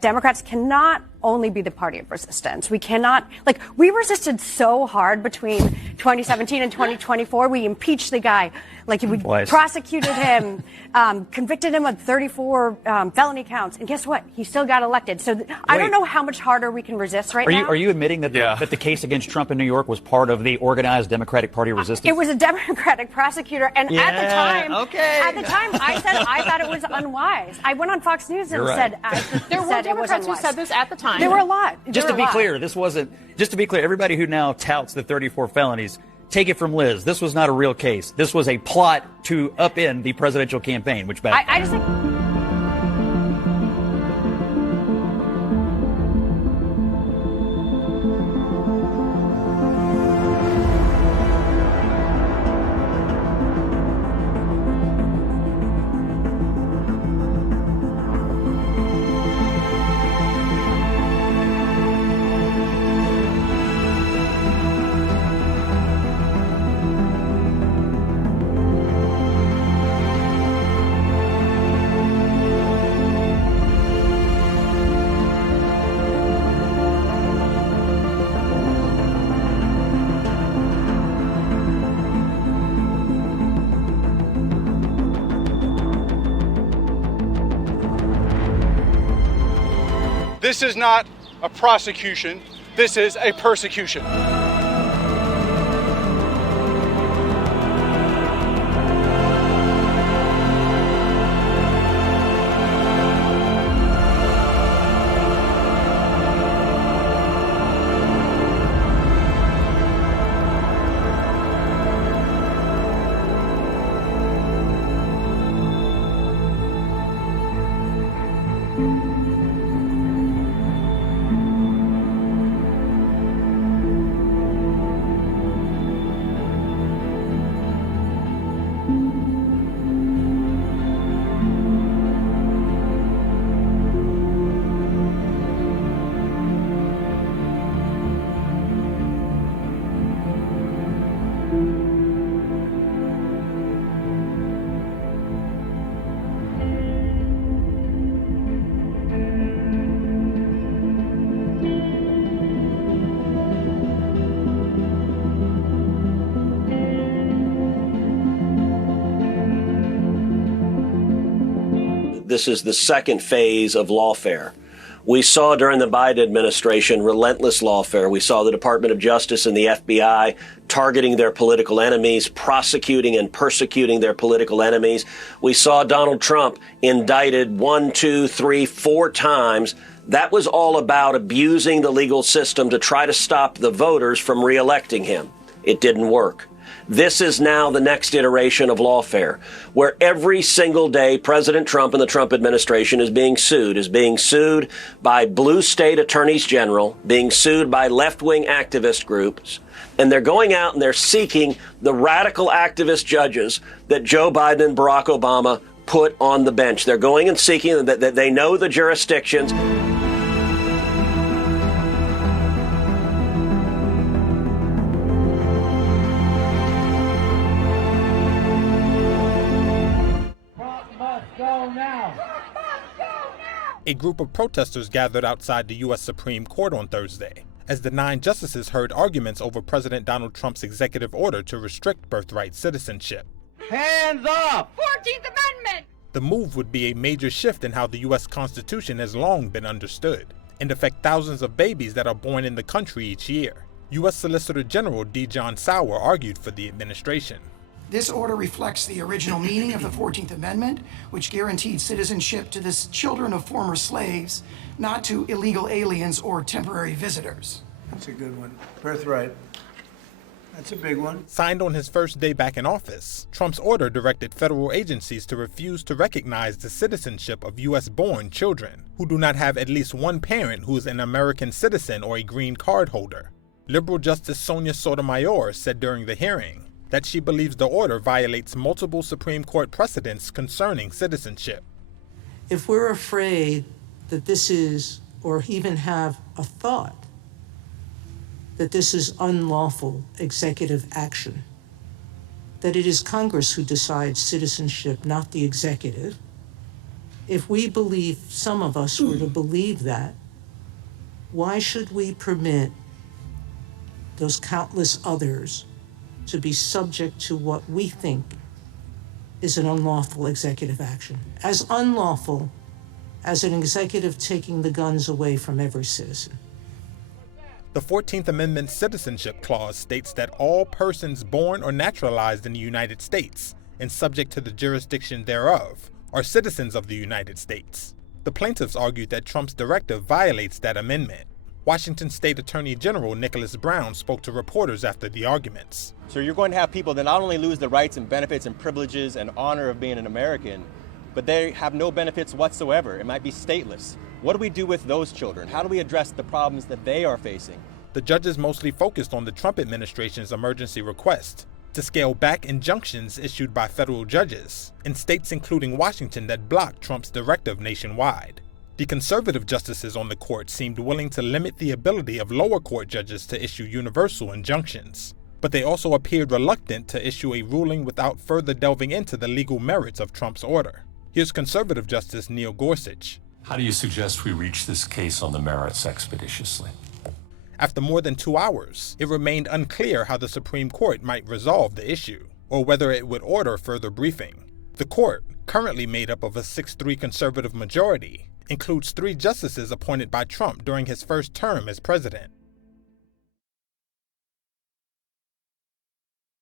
Democrats cannot only be the party of resistance. We cannot, we resisted so hard between 2017 and 2024. We impeached the guy. We prosecuted him, convicted him of 34 felony counts. And guess what? He still got elected. So I don't know how much harder we can resist now. Are you admitting that, that the case against Trump in New York was part of the organized Democratic Party resistance? It was a Democratic prosecutor. And at the time, I said I thought it was unwise. I went on Fox News and said there were Democrats who said this at the time. There were a lot. Just to be clear, everybody who now touts the 34 felonies, take it from Liz. This was not a real case. This was a plot to upend the presidential campaign, which backfired. I just think. This is not a prosecution. This is a persecution. This is the second phase of lawfare. We saw during the Biden administration relentless lawfare. We saw the Department of Justice and the FBI targeting their political enemies, prosecuting and persecuting their political enemies. We saw Donald Trump indicted 1, 2, 3, 4 times. That was all about abusing the legal system to try to stop the voters from reelecting him. It didn't work. This is now the next iteration of lawfare, where every single day President Trump and the Trump administration is being sued by blue state attorneys general, being sued by left-wing activist groups, and they're going out and they're seeking the radical activist judges that Joe Biden and Barack Obama put on the bench. They're going and seeking that they know the jurisdictions. A group of protesters gathered outside the U.S. Supreme Court on Thursday as the 9 justices heard arguments over President Donald Trump's executive order to restrict birthright citizenship. Hands up! 14th Amendment! The move would be a major shift in how the U.S. Constitution has long been understood and affect thousands of babies that are born in the country each year. U.S. Solicitor General D. John Sauer argued for the administration. This order reflects the original meaning of the 14th Amendment, which guaranteed citizenship to the children of former slaves, not to illegal aliens or temporary visitors. That's a good one. Birthright. That's a big one. Signed on his first day back in office, Trump's order directed federal agencies to refuse to recognize the citizenship of U.S.-born children who do not have at least one parent who is an American citizen or a green card holder. Liberal Justice Sonia Sotomayor said during the hearing that she believes the order violates multiple Supreme Court precedents concerning citizenship. If we're afraid that this is, or even have a thought that this is unlawful executive action, that it is Congress who decides citizenship, not the executive, if we believe, some of us were to believe that, why should we permit those countless others to be subject to what we think is an unlawful executive action? As unlawful as an executive taking the guns away from every citizen. The 14th Amendment's Citizenship Clause states that all persons born or naturalized in the United States and subject to the jurisdiction thereof are citizens of the United States. The plaintiffs argued that Trump's directive violates that amendment. Washington State Attorney General Nicholas Brown spoke to reporters after the arguments. So you're going to have people that not only lose the rights and benefits and privileges and honor of being an American, but they have no benefits whatsoever. It might be stateless. What do we do with those children? How do we address the problems that they are facing? The judges mostly focused on the Trump administration's emergency request to scale back injunctions issued by federal judges in states including Washington that blocked Trump's directive nationwide. The conservative justices on the court seemed willing to limit the ability of lower court judges to issue universal injunctions, but they also appeared reluctant to issue a ruling without further delving into the legal merits of Trump's order. Here's conservative Justice Neil Gorsuch. How do you suggest we reach this case on the merits expeditiously? After more than 2 hours, it remained unclear how the Supreme Court might resolve the issue, or whether it would order further briefing. The court, currently made up of a 6-3 conservative majority, includes 3 justices appointed by Trump during his first term as president.